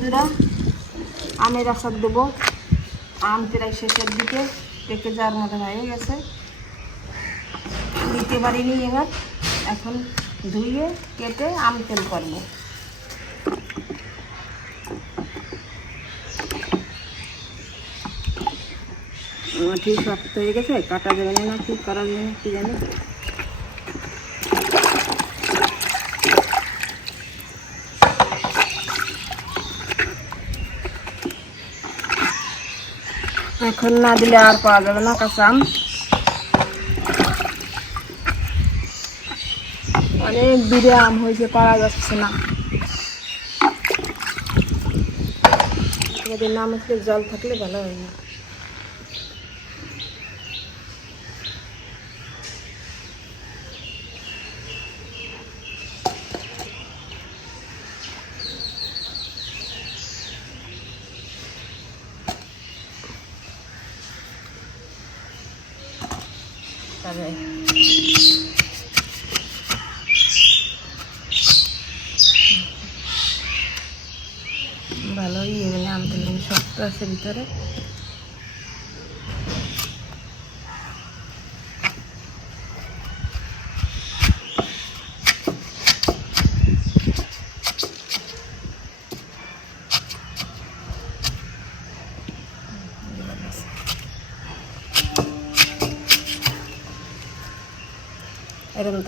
বন্ধুরা, আমের আচার দেবো। আম প্রায় শেষের দিকে, পেকে যাওয়ার মতো হয়ে গেছে। দিতে পারিনি এবার। এখন ধুয়ে, কেটে আম তেল করব। ঠিক শক্ত হয়ে গেছে, কাটা যাবে না কি করা যাবে কি জানি। এখন না দিলে আর পাওয়া যাবে না, কাঁচা আম। অনেক দূরে আম হয়েছে, পাওয়া যাচ্ছে না। আমাদের জল থাকলে ভালো হয় না। তবে। ভালোই এগুলো আমতে শক্ত আছে ভিতরে।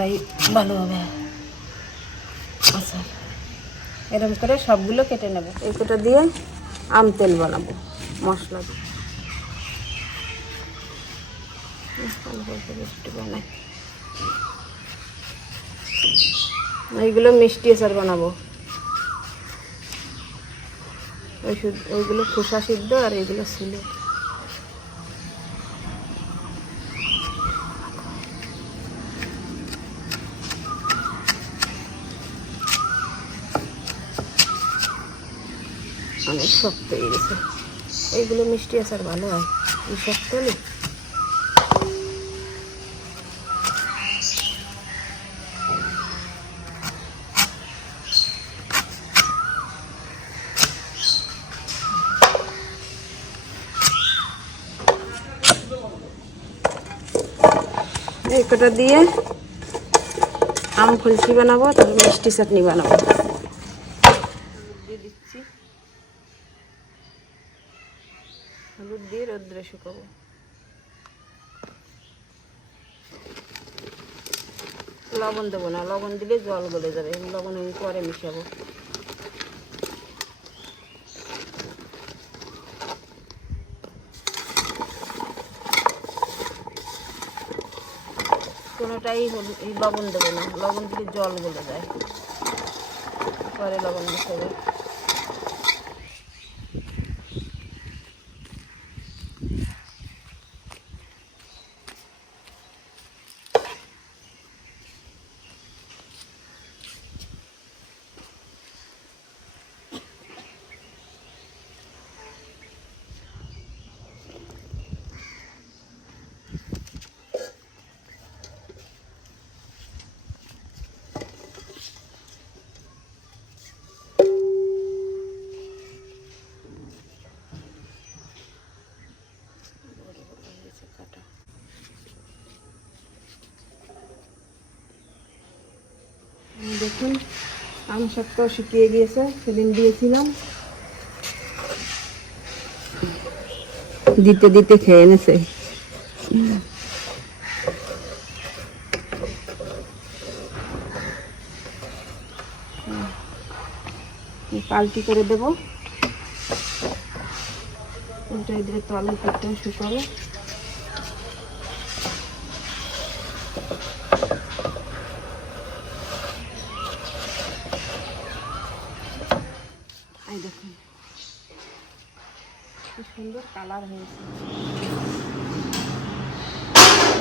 তাই ভালো হবে। আচ্ছা এরকম করে সবগুলো কেটে নেব। এই কোটা দিয়ে আম তেল বানাবো, মশলা দিয়ে। এইগুলো মিষ্টি আচার বানাবো। ওই ওইগুলো খোসা সিদ্ধ আর এইগুলো ছিল অনেক শক্ত হয়ে গেছে এইগুলো মিষ্টি আচার ভালো হয় এই শক্ত হলে এই কটা দিয়ে আম ফুলসি বানাবো, তারপর মিষ্টি চাটনি বানাবো দিয়ে দিচ্ছি হলুদ দিয়ে রোদ্রে শুকাবো লবণ দেবো না, লবণ দিলে জল গলে যাবে, লবণ আমি পরে মিশাবো। কোনোটাই এই লবণ দেবো না, লবণ দিলে জল গলে যায়। পরে লবণ মিশাবে। দেখুন, আম সবটাও শুকিয়ে গিয়েছে, সেদিন দিয়েছিলাম। দিতে দিতে খেয়ে এনেছে পাল্টি করে দেবো। ওটাই দিয়ে তলে পেটটা শুকাবো এই দেখুন কি সুন্দর কালার হয়েছে।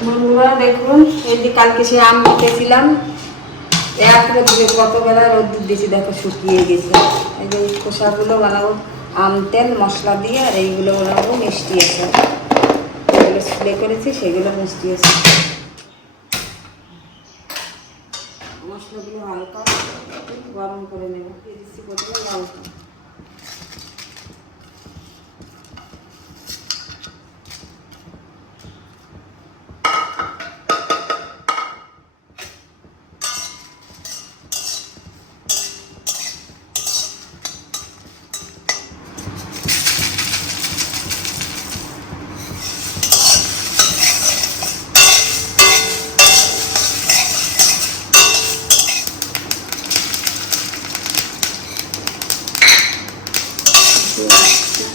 বন্ধুরা, দেখুন, এই যে কালকে সে আম কেটেছিলাম এক রোদে কত বেলা রোদ দিয়েছি, দেখো, শুকিয়ে গেছে। এই যে খোসাগুলো বানাবো, আম, তেল, মশলা দিয়ে, আর এইগুলো বানাবো, মিষ্টি আছে। যেগুলো স্প্রে করেছি, সেগুলো মিষ্টি আছে। মশলাগুলো হালকা গরম করে নেব। দিচ্ছি প্রথমে লঙ্কা কষিয়ে নিচ্ছি।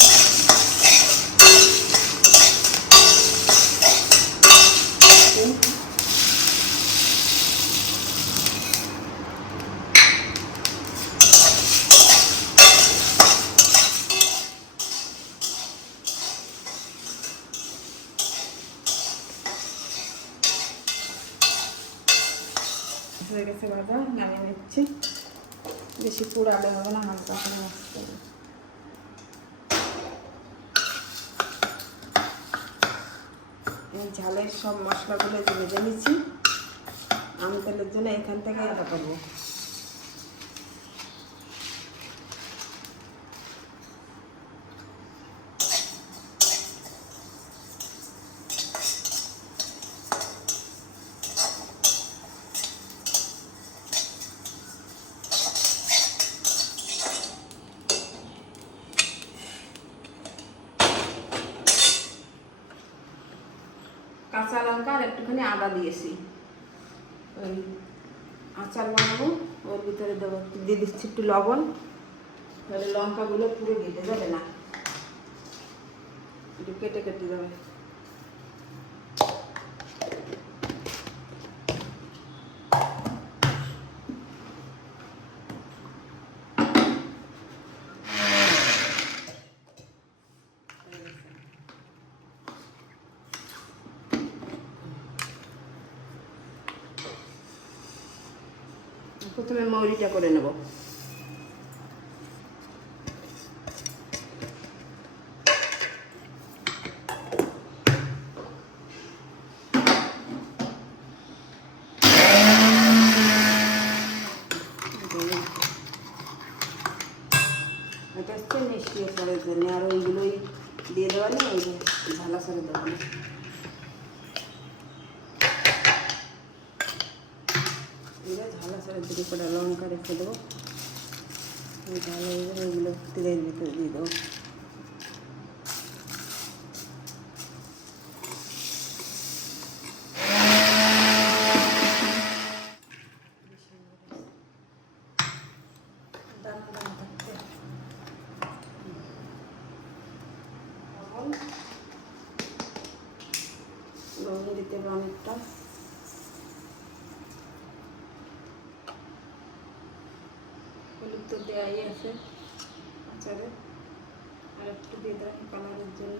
হয়ে গেছে ভাজা নামিয়ে নিচ্ছি বেশি পুরালে হবে না, হালকা করে হবে। এই ঝালের সব মশলাগুলো ভেজে নিচ্ছি আমি তেলের জন্য এখান থেকে এটা করব কাঁচা লঙ্কা আর একটুখানি আদা দিয়েছি। ওই আচার বানাবো, ওর ভিতরে দেবো দিয়ে দিচ্ছি একটু লবণ। তাহলে লঙ্কাগুলো পুরো গেটে যাবে না। একটু কেটে কেটে যাবে প্রথমে মৌরিটা করে নেব। এটা হচ্ছে মিষ্টি পরের জন্য। আর ওইগুলোই দিয়ে দেওয়া নেই ওই ঝালা সরে দেওয়া দিকে করে লঙ্কা রেখে দেবো। তাহলে এগুলো তেলের ভিতরে দিয়ে দেবো দানা দানা থাকতে লবণ লবণ দিতে হবে অনেকটা হলুদ তো দেওয়াই আছে। আচারে আর একটু দিয়ে দেওয়া কালারের জন্য।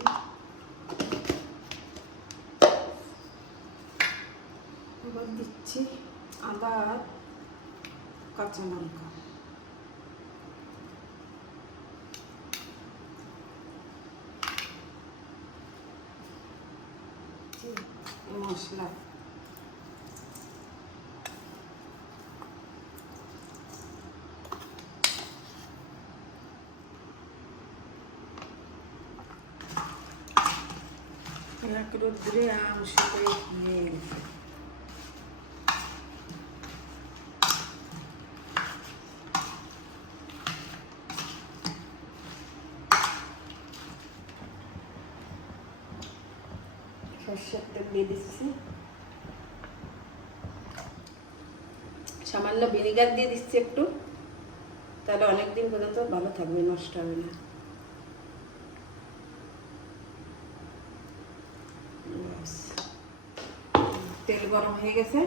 এবার দিচ্ছি আদা আর কাঁচা লঙ্কা। মশলা। খেয়ে গেছে সর্ষের তেল দিয়ে দিচ্ছি সামান্য ভিনেগার দিয়ে দিচ্ছি একটু তাহলে অনেক দিন পর্যন্ত ভালো থাকবে নষ্ট হবে না তেল গরম হয়ে গেছে।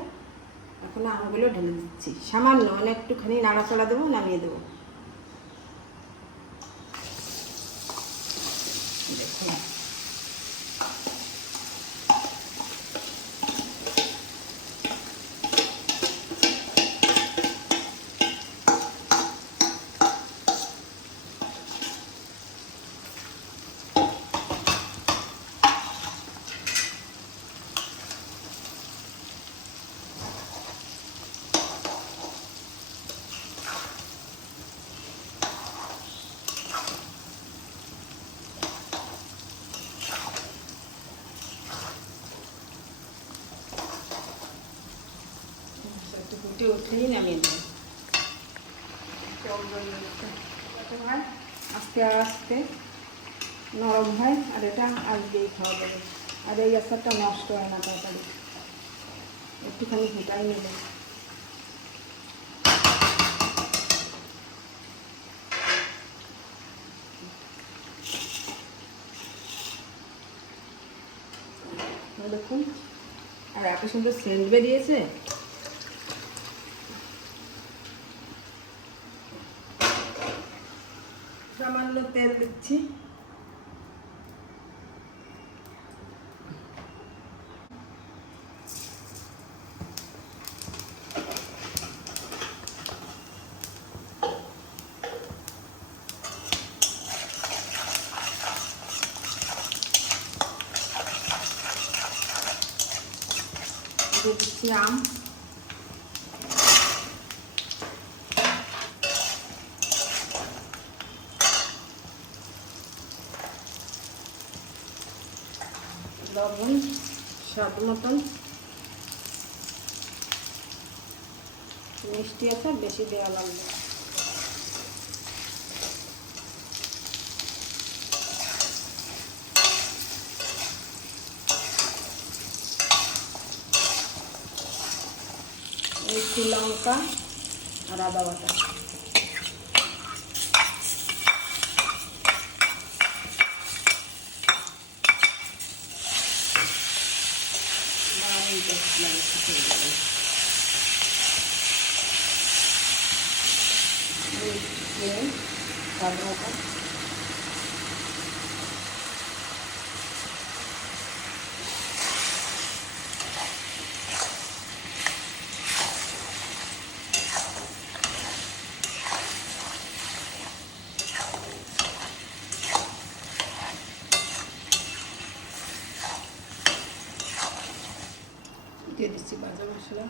এখন আমগুলো ঢেলে দিচ্ছি। সামান্য মানে একটুখানি নাড়াচাড়া দেবো, নামিয়ে দেবো। ফুটে উঠলেই নামিয়ে দেয় আস্তে আস্তে নরম হয় আর এটা আজ খাওয়া যাবে আর এই আচারটা নষ্ট হয় না তাড়াতাড়ি একটুখানি ফুটাই নেবে দেখুন আর এত সুন্দর সেন্ট বেরিয়েছে তেল দিচ্ছি দিচ্ছি আম লবণ স্বাদ মতন। মিষ্টি আছে বেশি দেওয়া লাগবে। একটু লঙ্কা আর আদা বাটা। দিয়ে স্বাদ দিয়ে দিচ্ছি ভাজা মশলা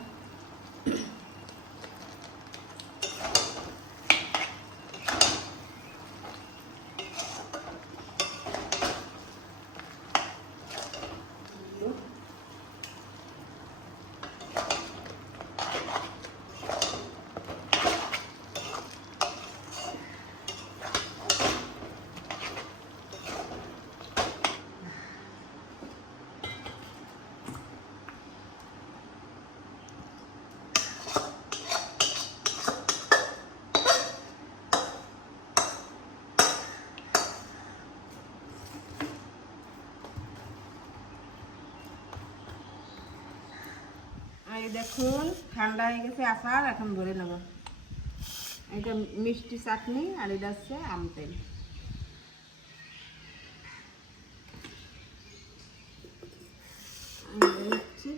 আর দেখুন, ঠান্ডা হয়ে গেছে আচার, এখন ভরে নেব। এটা মিষ্টি চাটনি আর এটা হচ্ছে আম তেল আমি ভরে নিচ্ছি।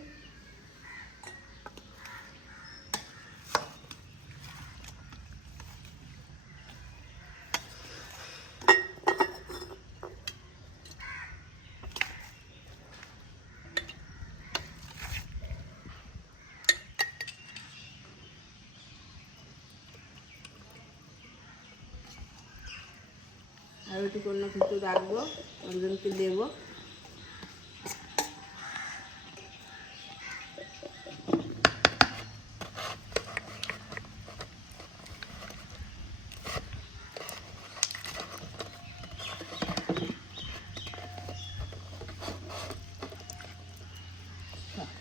আর একটু অন্য কিছু রাখব একজনকে দেবো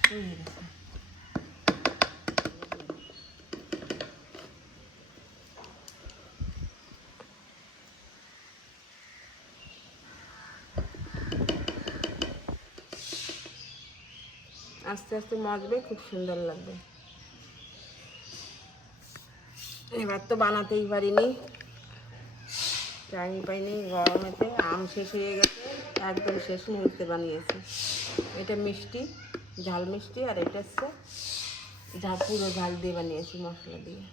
হয়ে গেছে আস্তে আস্তে মজবে, খুব সুন্দর লাগবে। এবার তো বানাতেই পারিনি। টাইম পাইনি, গরমেতে আম শেষ হয়ে গেছে, একদম শেষ মুহূর্তে বানিয়েছি। এটা মিষ্টি, ঝাল মিষ্টি আর এটা হচ্ছে ঝাল পুরো ঝাল দিয়ে বানিয়েছি মশলা দিয়ে।